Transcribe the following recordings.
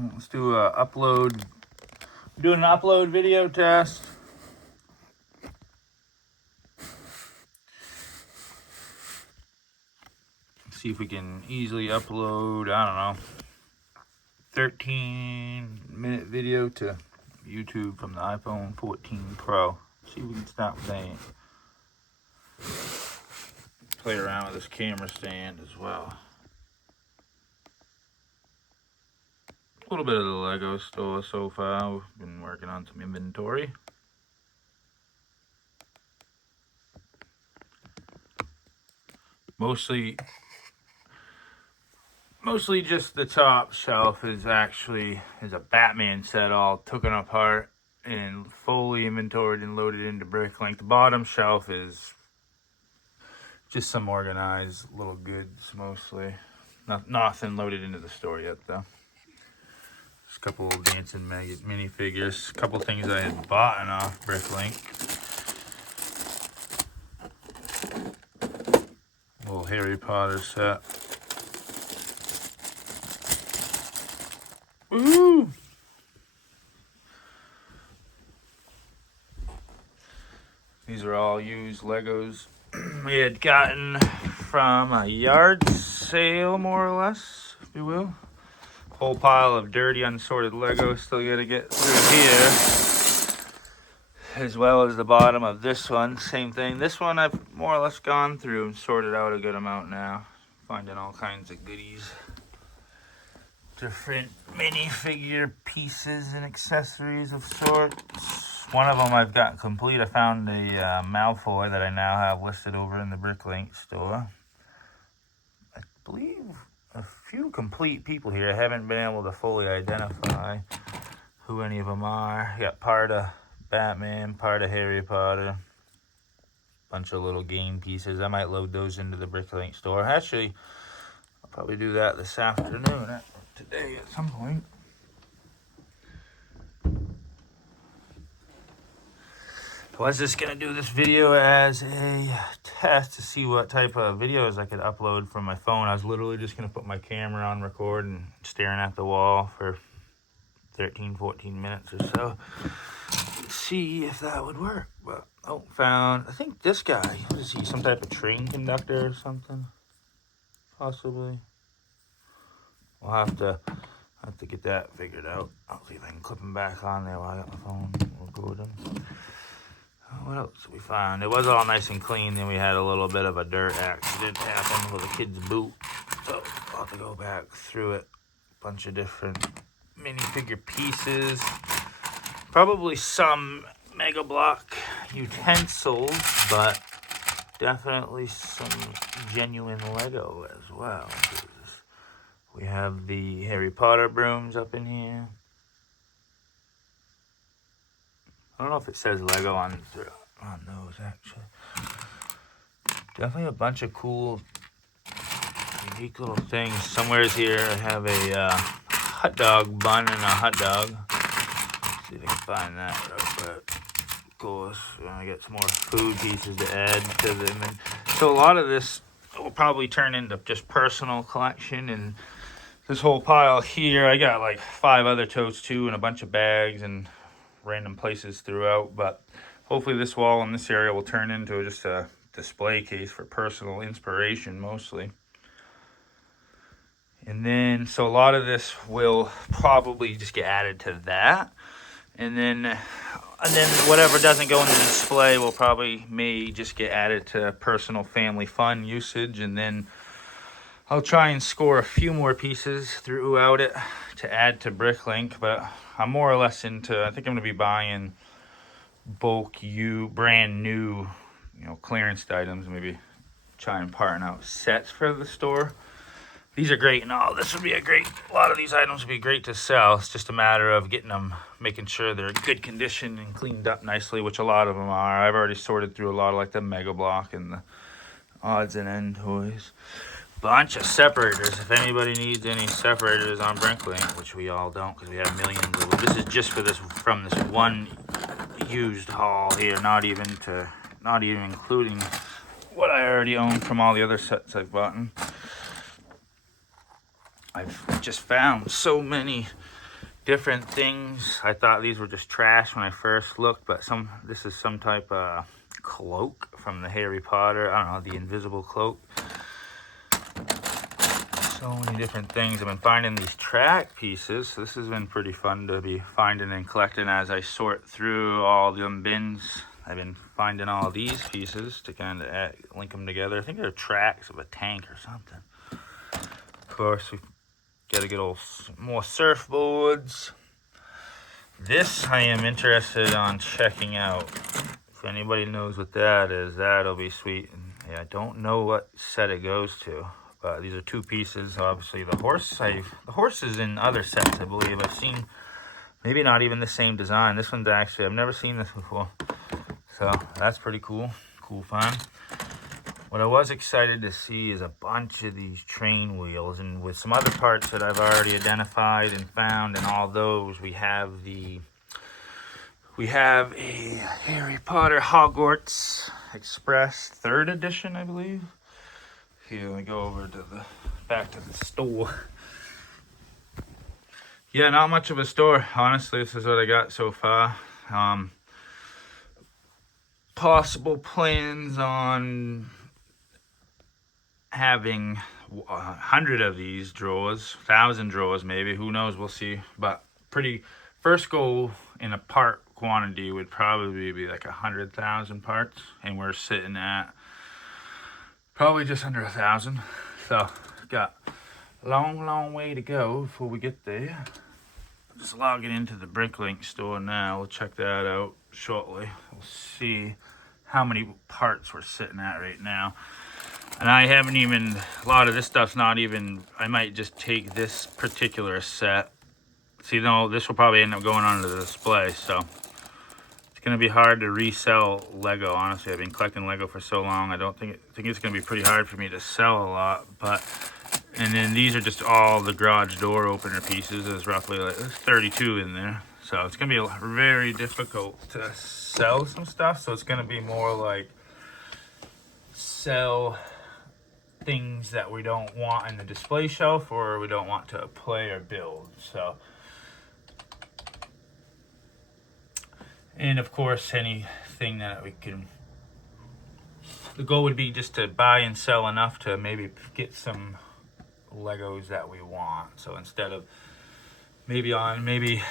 Let's do a upload. Doing an upload video test. See if we can easily upload, I don't know, 13-minute video to YouTube from the iPhone 14 Pro. See if we can start with that. Play around with this camera stand as well. A little bit of the Lego store so far. We've been working on some inventory. Mostly just the top shelf is a Batman set, all taken apart and fully inventoried and loaded into bricklink. The bottom shelf is just some organized little goods mostly. Nothing loaded into the store yet though. Just a couple of dancing minifigures, a couple things I had bought off bricklink. Little Harry Potter set. Ooh! These are all used Legos we had gotten from a yard sale, more or less, if you will. Whole pile of dirty, unsorted Legos still gotta get through here. As well as the bottom of this one, same thing. This one I've more or less gone through and sorted out a good amount now. Finding all kinds of goodies. Different minifigure pieces and accessories of sorts. One of them I've got complete. I found a Malfoy that I now have listed over in the bricklink store. I believe a few complete people here. I haven't been able to fully identify who any of them are. I got part of Batman, part of Harry Potter. Bunch of little game pieces. I might load those into the bricklink store. Actually, I'll probably do that this afternoon. Today at some point. I was just gonna do this video as a test to see what type of videos I could upload from my phone. I was literally just gonna put my camera on record and staring at the wall for 13-14 minutes or so. See if that would work. But found, I think this guy, what is he, some type of train conductor or something? Possibly. We'll have to get that figured out. I'll see if I can clip him back on there while I got my phone recording. What else did we find? It was all nice and clean. Then we had a little bit of a dirt accident happen with a kid's boot. So I'll have to go back through it. Bunch of different minifigure pieces. Probably some Mega Block utensils, but definitely some genuine Lego as well. We have the Harry Potter brooms up in here. I don't know if it says Lego on those, actually. Definitely a bunch of cool, unique little things. Somewhere's here I have a hot dog bun and a hot dog. Let's see if I can find that real quick. Of course, we're going to get some more food pieces to add to them. And so a lot of this will probably turn into just personal collection. And this whole pile here, I got like 5 other totes too, and a bunch of bags and random places throughout. But hopefully this wall in this area will turn into just a display case for personal inspiration mostly. And then, so a lot of this will probably just get added to that. And then whatever doesn't go in the display will may just get added to personal family fun usage. And then I'll try and score a few more pieces throughout it to add to bricklink, but I'm more or less into, I think I'm going to be buying bulk brand new, clearance items, maybe try and partner out sets for the store. These are great and all. This would be a lot of these items would be great to sell. It's just a matter of getting them, making sure they're in good condition and cleaned up nicely, which a lot of them are. I've already sorted through a lot of like the Mega Block and the odds and end toys. Bunch of separators. If anybody needs any separators on bricklink, which we all don't because we have millions of them. This is just from this one used haul here, not even including what I already own from all the other sets I've bought. I've just found so many different things. I thought these were just trash when I first looked, but this is some type of cloak from the Harry Potter. I don't know, the invisible cloak. So many different things. I've been finding these track pieces. So this has been pretty fun to be finding and collecting as I sort through all them bins. I've been finding all these pieces to kind of link them together. I think they're tracks of a tank or something. Of course, we've got to get more surfboards. This I am interested on checking out. If anybody knows what that is, that'll be sweet. And yeah, I don't know what set it goes to. But these are two pieces. Obviously, the horse is in other sets, I believe. I've seen maybe not even the same design. This one's actually, I've never seen this before. So that's pretty cool. Cool find. What I was excited to see is a bunch of these train wheels, and with some other parts that I've already identified and found, and all those, we have a Harry Potter Hogwarts Express 3rd edition, I believe. Here, let me go over to back to the store. Yeah, not much of a store. Honestly, this is what I got so far. Possible plans on having 100 of these drawers, 1,000 drawers maybe, who knows, we'll see. But first goal in a part quantity would probably be like 100,000 parts, and we're sitting at probably just under 1,000. So got a long way to go before we get there. Just logging into the Bricklink store now. We'll check that out shortly. We'll see how many parts we're sitting at right now. And I haven't even, a lot of this stuff's not even, I might just take this particular set. See, no, this will probably end up going onto the display, so it's going to be hard to resell Lego. Honestly, I've been collecting Lego for so long, I think it's going to be pretty hard for me to sell a lot. But, and then these are just all the garage door opener pieces. There's roughly like, there's 32 in there. So it's going to be very difficult to sell some stuff. So it's going to be more like sell things that we don't want in the display shelf or we don't want to play or build. So, and of course, anything that we can, the goal would be just to buy and sell enough to maybe get some Legos that we want. So instead of maybe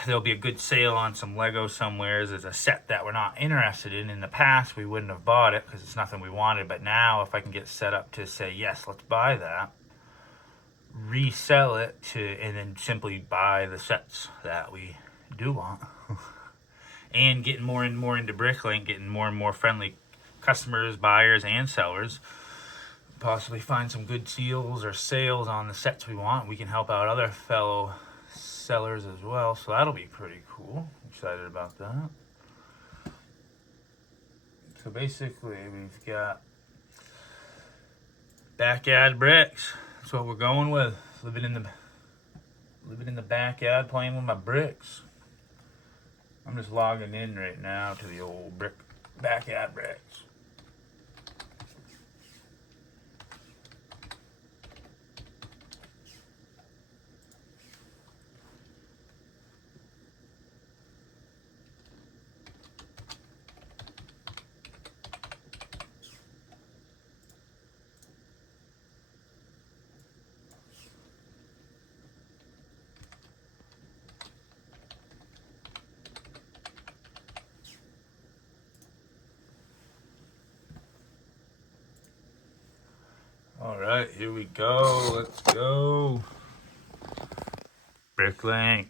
there'll be a good sale on some Lego somewhere as a set that we're not interested in. In the past, we wouldn't have bought it because it's nothing we wanted. But now, if I can get set up to say, yes, let's buy that, resell it and then simply buy the sets that we do want. And getting more and more into Bricklink, getting more and more friendly customers, buyers, and sellers. Possibly find some good deals or sales on the sets we want. We can help out other fellow sellers as well, so that'll be pretty cool. Excited about that. So basically, we've got Backyardbricks. That's what we're going with. Living in the backyard, playing with my bricks. I'm just logging in right now to the old Backyardbricks. All right, here we go. Let's go. Bricklink.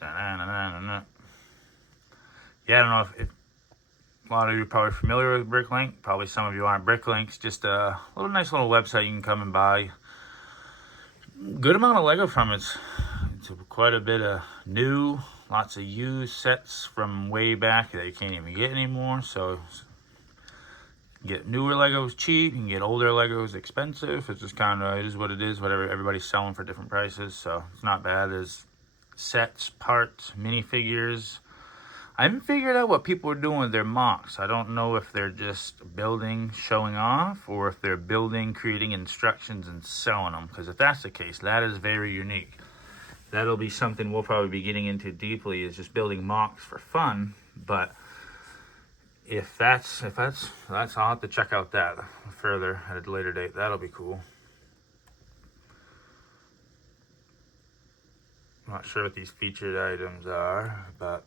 Da-na-na-na-na. Yeah, I don't know if a lot of you are probably familiar with Bricklink. Probably some of you aren't. Bricklink's just a nice little website you can come and buy. Good amount of Lego from it. It's quite a bit of new, lots of used sets from way back that you can't even get anymore. So get newer Legos cheap, you can get older Legos expensive. It's just kind of, it is what it is, whatever everybody's selling for different prices, so it's not bad. There's sets, parts, minifigures. I haven't figured out what people are doing with their mocks. I don't know if they're just building, showing off, or if they're building, creating instructions, and selling them, because if that's the case, that is very unique. that'll be something we'll probably be getting into deeply, is just building mocks for fun. But if that's I'll have to check out that further at a later date. That'll be cool. I'm not sure what these featured items are, but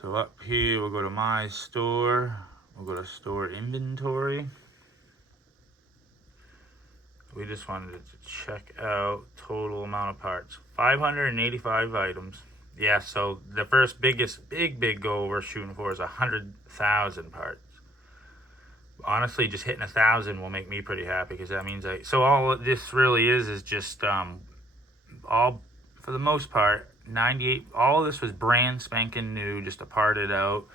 so up here we'll go to my store. We'll go to store inventory. We just wanted to check out total amount of parts. 585 items. Yeah, so the first big goal we're shooting for is 100,000 parts. Honestly, just hitting 1,000 will make me pretty happy, because that means so all this really is just all, for the most part, 98. All of this was brand spanking new, just a parted out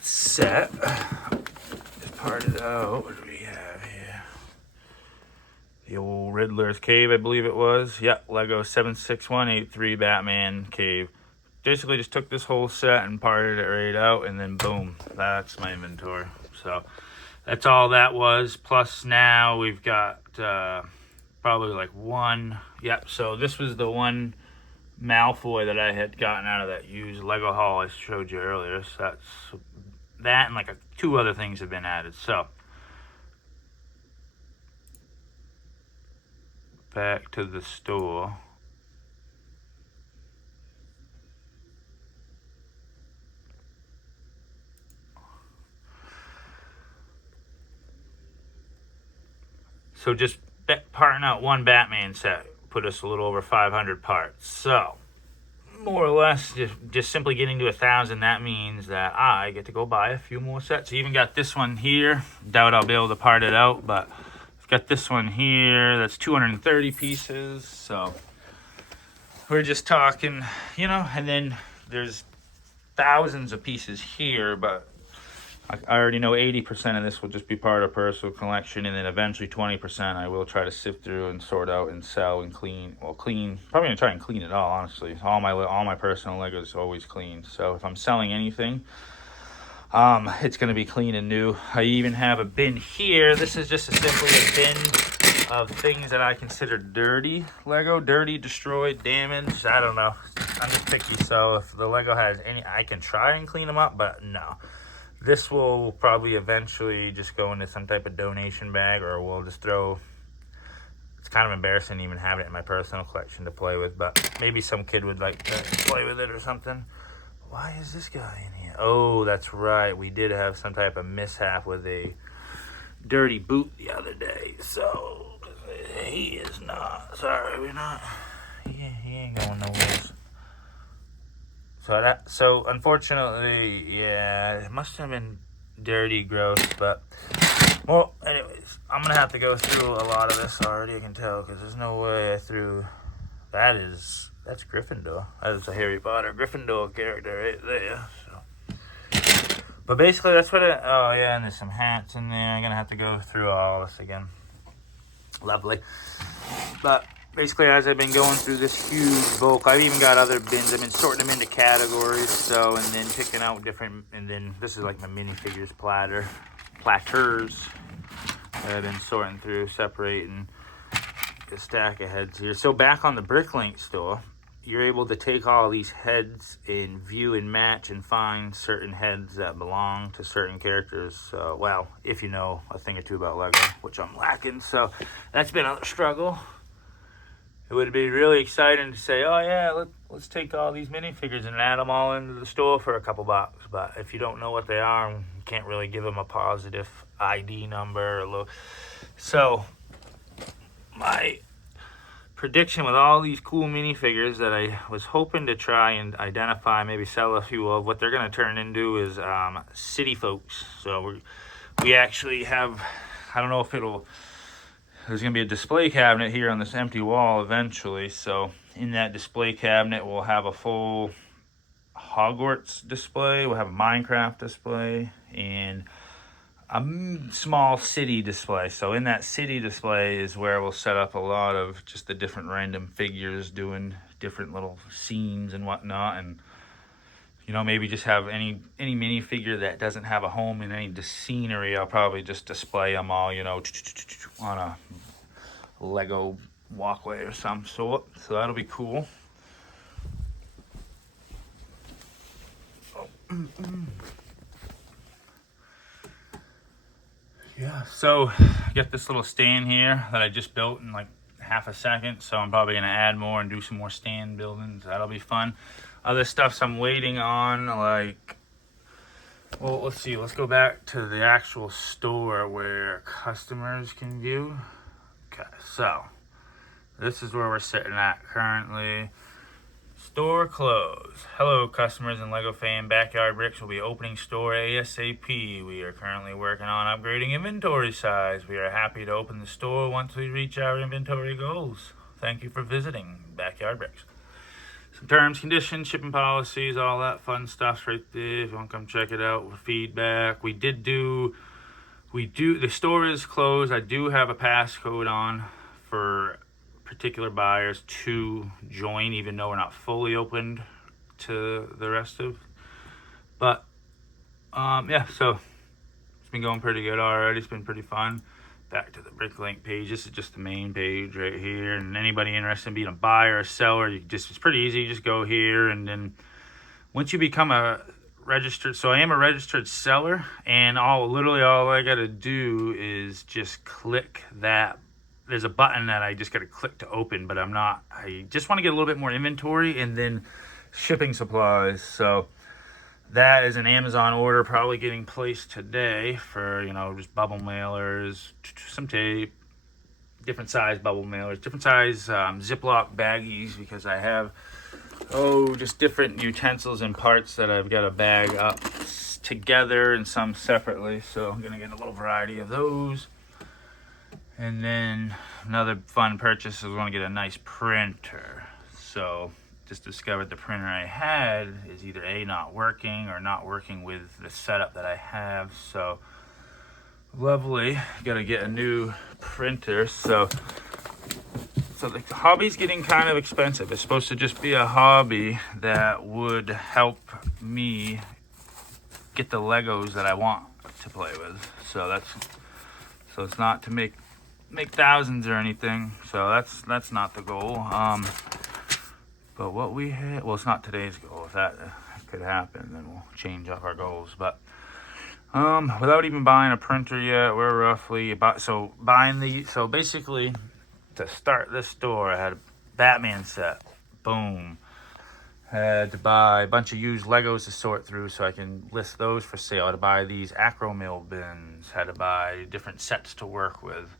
set. Just parted out. What do we have here? The old Riddler's Cave, I believe it was. Yep, Lego 76183 Batman Cave. Basically just took this whole set and parted it right out, and then boom, that's my inventory. So that's all that was. Plus now we've got probably like one. Yep, so this was the one Malfoy that I had gotten out of that used Lego haul I showed you earlier. So that's that, and like two other things have been added. So back to the store. So just parting out one Batman set put us a little over 500 parts. So more or less, just simply getting to 1,000, that means that I get to go buy a few more sets. I even got this one here. Doubt I'll be able to part it out, but I've got this one here. That's 230 pieces. So we're just talking, you know, and then there's thousands of pieces here, but I already know 80% of this will just be part of personal collection, and then eventually 20% I will try to sift through and sort out and sell and clean. Well, clean. Probably gonna try and clean it all. Honestly, all my personal Legos always clean. So if I'm selling anything, it's gonna be clean and new. I even have a bin here. This is just simply a bin of things that I consider dirty Lego, dirty, destroyed, damaged. I don't know. I'm just picky. So if the Lego has any, I can try and clean them up, but no. This will probably eventually just go into some type of donation bag, or we'll just throw. It's kind of embarrassing even having it in my personal collection to play with, but maybe some kid would like to play with it or something. Why is this guy in here? Oh, that's right. We did have some type of mishap with a dirty boot the other day, so he is not. Sorry, we're not. He ain't going nowhere. So unfortunately, yeah, it must have been dirty, gross, but, well, anyways, I'm going to have to go through a lot of this already, I can tell, because there's no way I threw, that's Gryffindor. That is a Harry Potter Gryffindor character right there, so. But basically, that's what oh yeah, and there's some hats in there. I'm going to have to go through all this again. Lovely. But basically, as I've been going through this huge bulk, I've even got other bins. I've been sorting them into categories, so, and then picking out different, and then this is like my minifigures platters that I've been sorting through, separating a stack of heads here. So back on the Bricklink store, you're able to take all these heads and view and match and find certain heads that belong to certain characters. Well, if you know a thing or two about Lego, which I'm lacking, so that's been a struggle. It would be really exciting to say, oh yeah, let's take all these minifigures and add them all into the store for a couple bucks. But if you don't know what they are, you can't really give them a positive ID number. So my prediction with all these cool minifigures that I was hoping to try and identify, maybe sell a few of, what they're going to turn into is city folks. So we actually have, I don't know if there's going to be a display cabinet here on this empty wall eventually. So in that display cabinet, we'll have a full Hogwarts display. We'll have a Minecraft display and a small city display. So in that city display is where we'll set up a lot of just the different random figures doing different little scenes and whatnot. And, you know, maybe just have any minifigure that doesn't have a home in any scenery. I'll probably just display them all, you know, on a Lego walkway or some sort. So that'll be cool. Yeah, so I got this little stand here that I just built in like half a second, so I'm probably gonna add more and do some more stand buildings. That'll be fun. Other stuffs I'm waiting on, like, well, let's see, let's go back to the actual store where customers can view. Okay, so this is where we're sitting at currently. Store closed. Hello, customers and Lego fan. Backyardbricks will be opening store ASAP. We are currently working on upgrading inventory size. We are happy to open the store once we reach our inventory goals. Thank you for visiting Backyardbricks. Some terms, conditions, shipping policies, all that fun stuff's right there. If you want to come check it out with feedback. The store is closed. I do have a passcode on for particular buyers to join, even though we're not fully opened to the rest of. But yeah, so it's been going pretty good already. It's been pretty fun. Back to the bricklink page. This is just the main page right here, and anybody interested in being a buyer or seller, it's pretty easy. You just go here, and then once you become a registered, so I am a registered seller, and literally all I gotta do is just click that. There's a button that I just got to click to open, but I just want to get a little bit more inventory and then shipping supplies. So that is an Amazon order probably getting placed today for, just bubble mailers, some tape, different size bubble mailers, different size Ziploc baggies, because I have, just different utensils and parts that I've got to bag up together and some separately. So I'm going to get a little variety of those. And then another fun purchase is we want to get a nice printer. So just discovered the printer I had is either not working or not working with the setup that I have. So lovely, got to get a new printer. So the hobby's getting kind of expensive. It's supposed to just be a hobby that would help me get the Legos that I want to play with. So it's not to make thousands or anything, so that's not the goal. But what we had, well, it's not today's goal. If that could happen, then we'll change up our goals. But without even buying a printer yet, we're roughly about, so basically to start this store, I had a Batman set, boom. Had to buy a bunch of used Legos to sort through so I can list those for sale. I had to buy these acro mill bins, had to buy different sets to work with.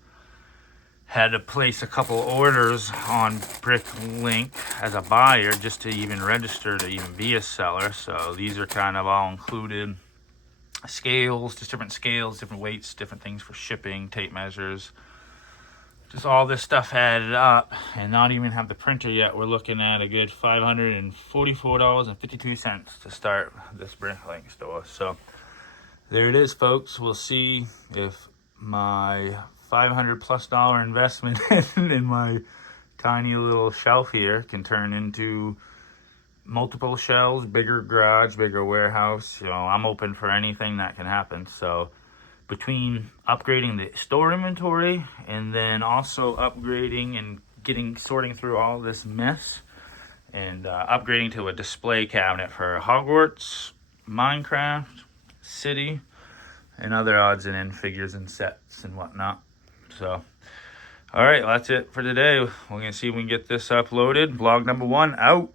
Had to place a couple orders on bricklink as a buyer just to even register to even be a seller. So these are kind of all included. Scales, just different scales, different weights, different things for shipping, tape measures. Just all this stuff added up, and not even have the printer yet. We're looking at a good $544.52 to start this bricklink store. So there it is, folks. We'll see if my $500+ investment in my tiny little shelf here can turn into multiple shelves, bigger garage, bigger warehouse. I'm open for anything that can happen. So between upgrading the store inventory and then also upgrading and sorting through all this mess and upgrading to a display cabinet for Hogwarts, Minecraft, City, and other odds and end figures and sets and whatnot. So, all right, well, that's it for today. We're going to see if we can get this uploaded. Vlog number 1 out.